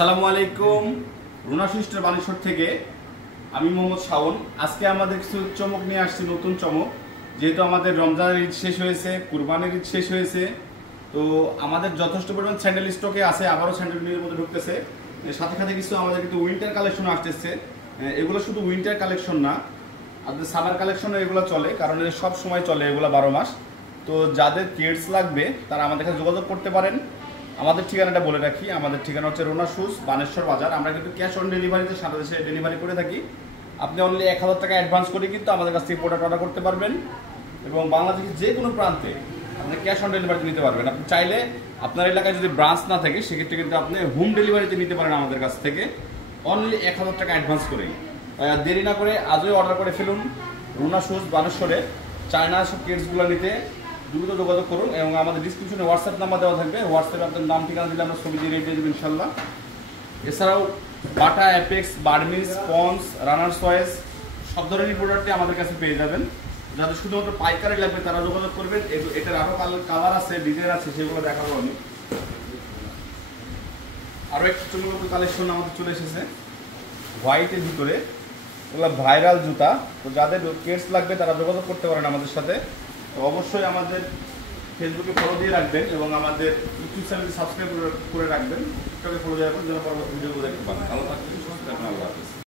আসসালামু আলাইকুম। রুনা সিস্টার বানেশ্বর থেকে আমি মোহাম্মদ শাওন। আজকে আমাদের কিছু চমক নিয়ে আসছি, নতুন চমক। যেহেতু আমাদের রমজানের ঈদ শেষ হয়েছে, কুরবানির ঈদ শেষ হয়েছে, তো আমাদের যথেষ্ট পরিমাণ স্যান্ডেল স্টকে আছে, আবারও স্যান্ডেল নিয়ে মধ্যে ঢুকতেছে। সাথে সাথে কিছু আমাদের কিন্তু উইন্টার কালেকশন আসতেছে। এগুলো শুধু উইন্টার কালেকশন না, আপনাদের সামার কালেকশনও এগুলো চলে, কারণ এর সব সময় চলে, এগুলো 12 মাস। তো যাদের কিডস লাগবে তারা আমাদের কাছে যোগাযোগ করতে পারেন। আমাদের ঠিকানাটা বলে রাখি, আমাদের ঠিকানা হচ্ছে রুনা শুজ, বানেশ্বর বাজার। আমরা কিন্তু ক্যাশ অন ডেলিভারিতে সারা দেশে ডেলিভারি করে থাকি। আপনি অনলি 1000 টাকা অ্যাডভান্স করে কিন্তু আমাদের কাছ থেকে প্রোডাক্ট অর্ডার করতে পারবেন, এবং বাংলাদেশের যে কোনো প্রান্তে আপনি ক্যাশ অন ডেলিভারিতে নিতে পারবেন। আপনি চাইলে আপনার এলাকায় যদি ব্রাঞ্চ না থাকে, সেক্ষেত্রে কিন্তু আপনি হোম ডেলিভারিতে নিতে পারেন আমাদের কাছ থেকে, অনলি 1000 টাকা অ্যাডভান্স করেই। দেরি না করে আজই অর্ডার করে ফেলুন। রুনা শুজ বানেশ্বরে চায়না সব কিডসগুলো নিতে দ্রুত যোগাযোগ করুন, এবং আমাদের ডিসক্রিপশনে হোয়াটসঅ্যাপ নাম্বার দেওয়া থাকবে। হোয়াটসঅ্যাপে আপনার নাম ঠিকানা দিলে আমরা ছবি দিয়ে রেখে দেবো ইনশাল্লাহ। এছাড়াও বাটা, অ্যাপেক্স, বার্মিস, পন্স, রানার চয়েস সব ধরনের প্রোডাক্টই আমাদের কাছে পেয়ে যাবেন। যাদের শুধুমাত্র পাইকারি লাগবে তারা যোগাযোগ করবেন। এটার আরও কালার আছে, ডিজাইন আছে, সেগুলো দেখাবো আমি। আরও একটা চমৎকার কালেকশন আমাদের চলে এসেছে হোয়াইটের ভিতরে, ওগুলো ভাইরাল জুতা। তো যাদের কিডস লাগবে তারা যোগাযোগ করতে পারেন আমাদের সাথে। তো অবশ্যই আমাদের ফেসবুকে ফলো দিয়ে রাখবেন, এবং আমাদের ইউটিউব চ্যানেলটি সাবস্ক্রাইব করে রাখবেন। টিকটকে ফলো দিয়ে রাখবেন যেন পরবর্তী ভিডিওগুলো দেখতে পারেন। ভালো থাকবেন, সুস্থ থাকবেন, আল্লাহ হাফেজ।